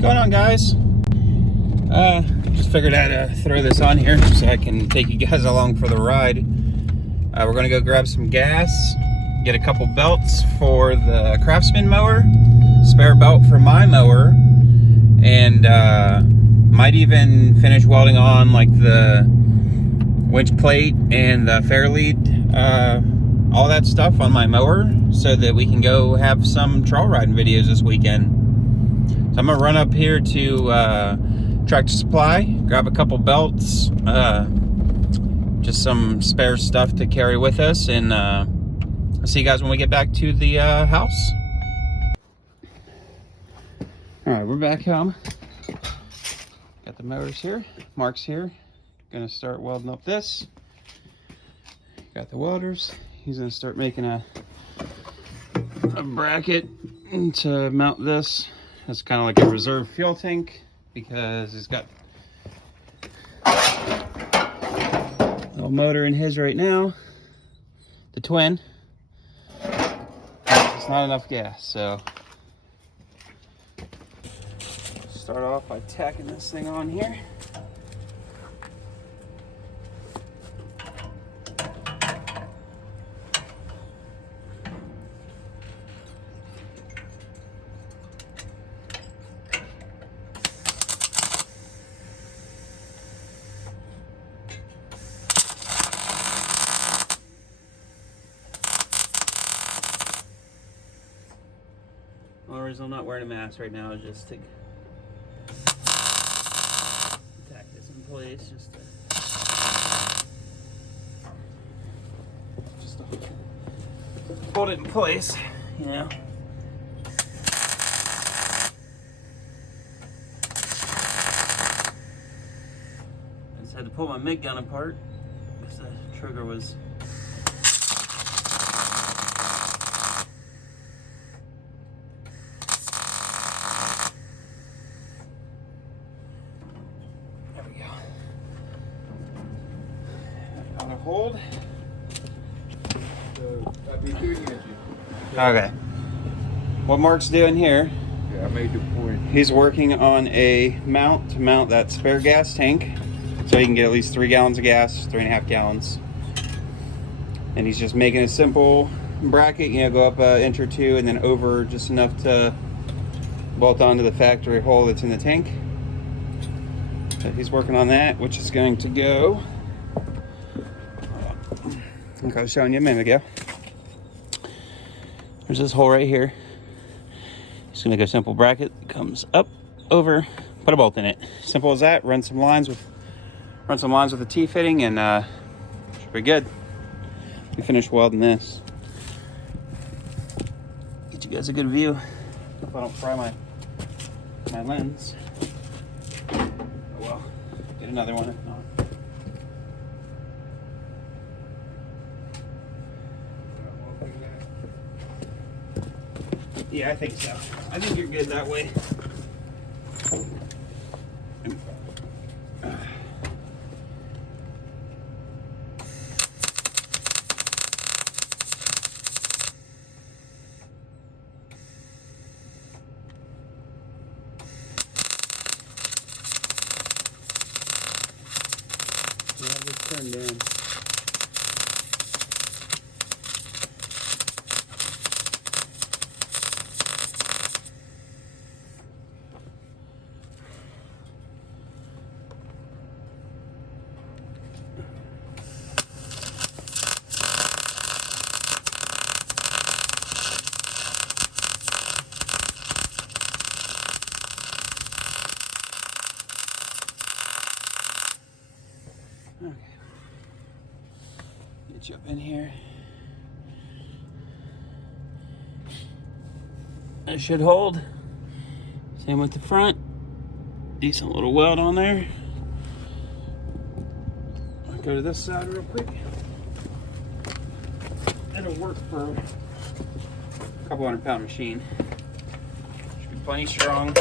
What's going on, guys? Just figured I'd throw this on here so I can take you guys along for the ride. We're gonna go grab some gas, get a couple belts for the Craftsman mower, spare belt for my mower, and might even finish welding on like the winch plate and the fairlead, all that stuff on my mower, so that we can go have some trail riding videos this weekend. So I'm gonna run up here to Tractor Supply, grab a couple belts, just some spare stuff to carry with us, and I'll see you guys when we get back to the house. All right, we're back home. Got the motors here, Mark's here. Gonna start welding up this. Got the welders. He's gonna start making a bracket to mount this. It's kind of like a reserve fuel tank because it's got a little motor in his right now, the twin. It's not enough gas, so start off by tacking this thing on here. The only reason I'm not wearing a mask right now is just to tack this in place, just to hold it in place, you know. I just had to pull my MIG gun apart because the trigger was hold. So I'll be shooting at you. Okay. What Mark's doing here, Yeah, I made the point. he's working on a mount to mount that spare gas tank so he can get at least 3 gallons of gas, 3.5 gallons. And he's just making a simple bracket, you know, go up an inch or two and then over just enough to bolt onto the factory hole that's in the tank. So he's working on that, which is going to go, like I was showing you a minute ago. There's this hole right here. Just gonna make a simple bracket that comes up, over, put a bolt in it. Simple as that. Run some lines with a T-fitting, and should be good. We finished welding this. Get you guys a good view. If I don't fry my lens. Oh well. Get another one if not. Yeah, I think so. I think you're good that way. Yeah, just turn down. Okay. Get you up in here. That should hold. Same with the front. Decent little weld on there. I'll go to this side real quick. It'll work for a couple 100-pound machine. Should be plenty strong.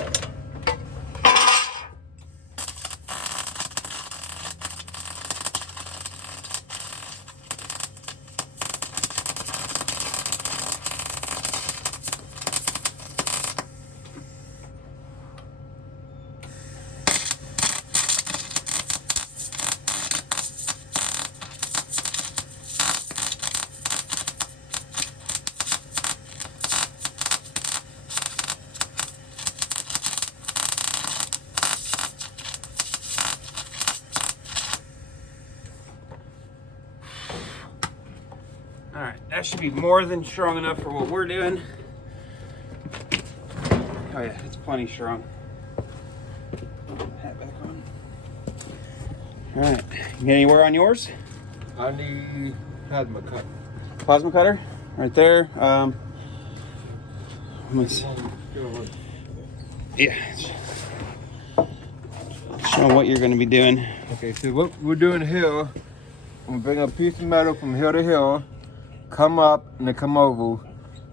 should be more than strong enough for what we're doing. Oh yeah, it's plenty strong. Hat back on. All right, you get anywhere on yours? I need plasma cut. Plasma cutter, right there. Let me see. Yeah. Show what you're going to be doing. Okay, so what we're doing here, I'm gonna bring a piece of metal from here to here, come up and then come over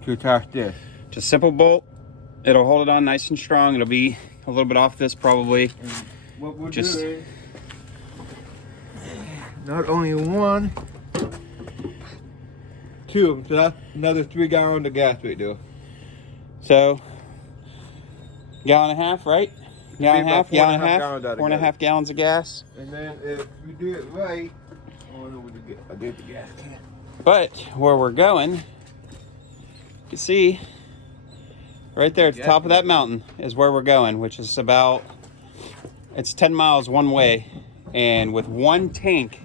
to attach this. Just simple bolt. It'll hold it on nice and strong. It'll be a little bit off this probably. And what we're Just doing, not only one, two, so that's another 3 gallons of gas right there. so gallon and a half, right? Gallon and a half, gallon and a half, gallons 4.5 gallons of gas. And then if we do it right, I don't know what to get. I did the gas can. But where we're going, you can see right there at the top of that mountain is where we're going, which is about, it's 10 miles one way. And with one tank,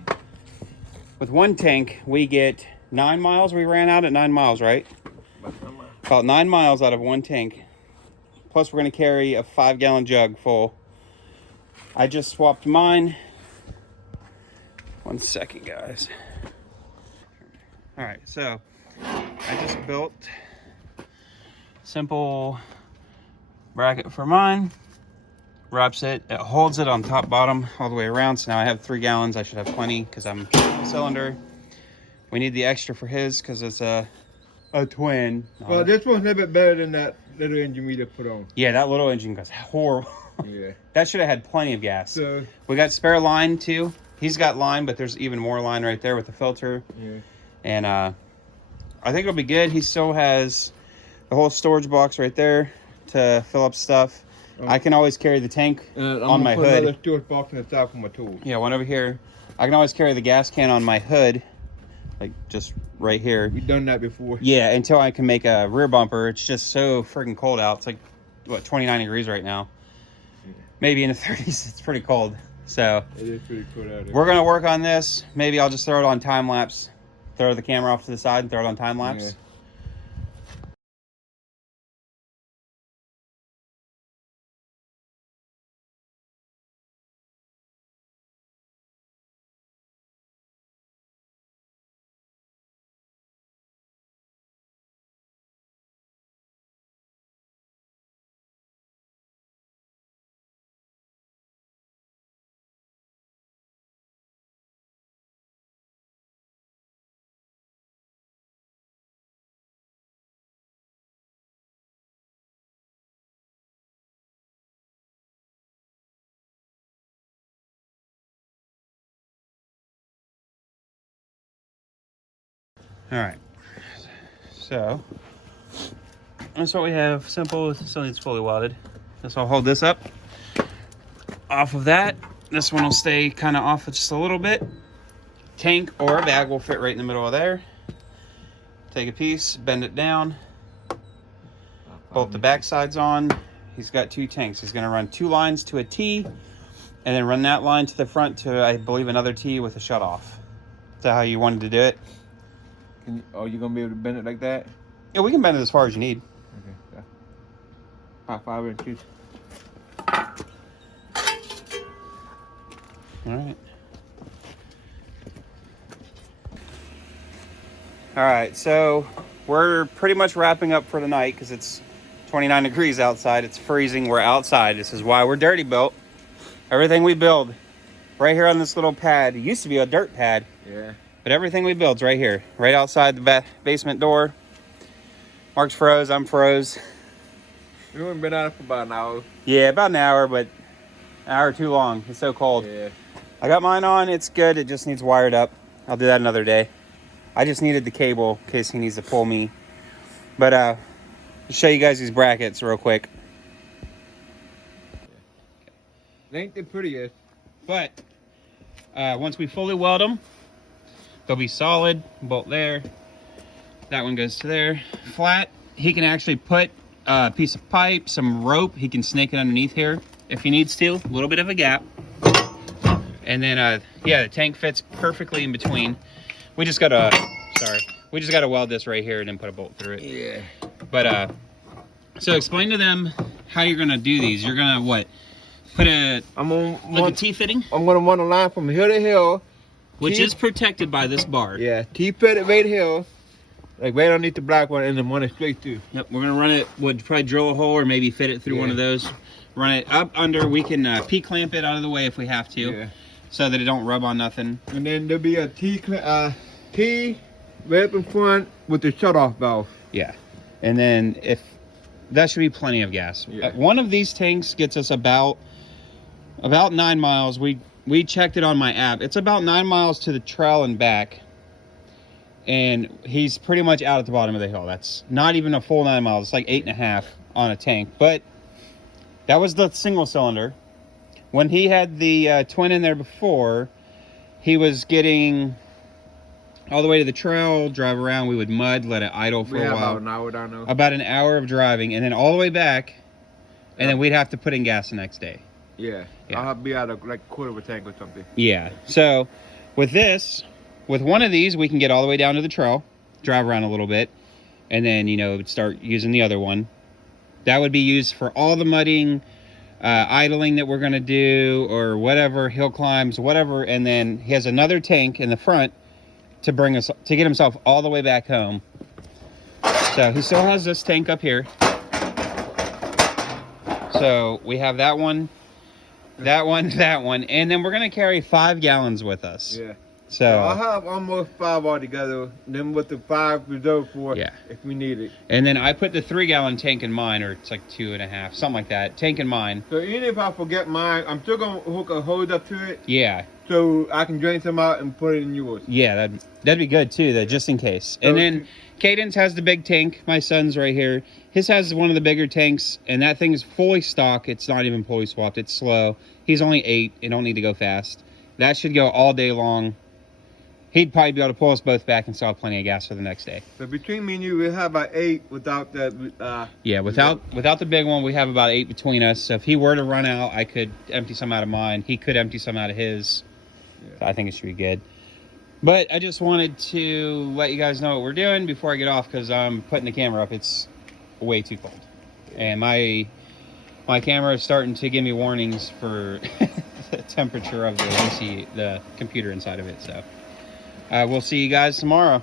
we get 9 miles. We ran out at 9 miles, right? About 9 miles out of one tank. Plus, we're going to carry a 5-gallon jug full. I just swapped mine. 1 second, guys. All right, so I just built simple bracket for mine. Wraps it, it holds it on top, bottom, all the way around. So now I have 3 gallons. I should have plenty because I'm a cylinder. We need the extra for his because it's a twin. Well, this one's a little bit better than that little engine we just put on. Yeah, that little engine goes horrible. Yeah. That should have had plenty of gas. So We got spare line too. He's got line, but there's even more line right there with the filter. yeah. And I think it'll be good. He still has the whole storage box right there to fill up stuff. I can always carry the tank on my put hood. another storage box in the top for my tools. Yeah, one over here. I can always carry the gas can on my hood, like just right here. We've done that before. Yeah, until I can make a rear bumper. It's just so freaking cold out. It's like, what, 29 degrees right now. Yeah. Maybe in the 30s. It's pretty cold. So It is pretty cool out there. we're going to work on this. Maybe I'll just throw it on time lapse. Throw the camera off to the side and throw it on time lapse. Yeah. All right. So that's what we have. Simple. Still needs fully welded. This will hold this up. Off of that, this one will stay kind of off just a little bit. Tank or a bag will fit right in the middle of there. Take a piece, bend it down, bolt the back sides on. He's got 2 tanks. He's going to run 2 lines to a T, and then run that line to the front to, I believe, another T with a shut off. Is that how you wanted to do it? Are you gonna be able to bend it like that? Yeah, we can bend it as far as you need. Okay. Yeah. About 5 inches. All right. All right, so we're pretty much wrapping up for the night because it's 29 degrees outside. It's freezing. We're outside. This is why we're dirty built. Everything we build right here on this little pad. It used to be a dirt pad. Yeah. But everything we build's right here, right outside the basement door. Mark's froze, I'm froze. We haven't been out for about an hour. Yeah, about an hour, but an hour too long. It's so cold. Yeah. I got mine on, it's good. It just needs wired up. I'll do that another day. I just needed the cable in case he needs to pull me. But I'll show you guys these brackets real quick. They ain't the prettiest. But once we fully weld them, they'll be solid. Bolt there. That one goes to there. Flat. He can actually put a piece of pipe, some rope. He can snake it underneath here if he needs to. A little bit of a gap. And then, yeah, the tank fits perfectly in between. We just got a We just got to weld this right here and then put a bolt through it. Yeah. But so explain to them how you're gonna do these. You're gonna what? Put a a T-fitting? I'm gonna run a line from hill to hill. Which is protected by this bar. Yeah, T-fitted right here. Like right underneath the black one and then run it straight through. Yep, we're gonna run it, would probably drill a hole or maybe fit it through one of those. Run it up under, we can P-clamp it out of the way if we have to. So that it don't rub on nothing. And then there'll be a T right up in front with the shut-off valve. Yeah, and then if, that should be plenty of gas. One of these tanks gets us about 9 miles. We checked it on my app. It's about 9 miles to the trail and back. And he's pretty much out at the bottom of the hill. That's not even a full 9 miles. It's like 8.5 on a tank. But that was the single cylinder. When he had the twin in there before, he was getting all the way to the trail, drive around. We would mud, let it idle for a while. About an hour down there. About an hour of driving, and then all the way back, and then we'd have to put in gas the next day. Yeah. I'll have to be out of like a quarter of a tank or something. Yeah. So with this, with one of these, we can get all the way down to the trail, drive around a little bit, and then, you know, start using the other one. That would be used for all the mudding, idling that we're going to do, or whatever, hill climbs, whatever. And then he has another tank in the front to bring us, to get himself all the way back home. So he still has this tank up here. So we have that one, that one, that one, and then we're going to carry 5 gallons with us. Yeah. So I'll have almost 5 altogether, then with the 5 reserved for if we need it. And then I put the 3-gallon tank in mine, or it's like 2.5, something like that. Tank in mine. So even if I forget mine, I'm still gonna hook a hose up to it. Yeah. So I can drain some out and put it in yours. Yeah, that'd be good too, though, just in case. And then Caden's has the big tank. My son's right here. His has one of the bigger tanks, and that thing's fully stock. It's not even pulley swapped. It's slow. He's only 8. It don't need to go fast. That should go all day long. He'd probably be able to pull us both back and still have plenty of gas for the next day. So between me and you, we'll have about 8 without the... yeah, without the big one, we have about 8 between us. So if he were to run out, I could empty some out of mine. He could empty some out of his. Yeah. So I think it should be good. But I just wanted to let you guys know what we're doing before I get off, because I'm putting the camera up. It's way too cold. And my camera is starting to give me warnings for the temperature of the computer inside of it. So we'll see you guys tomorrow.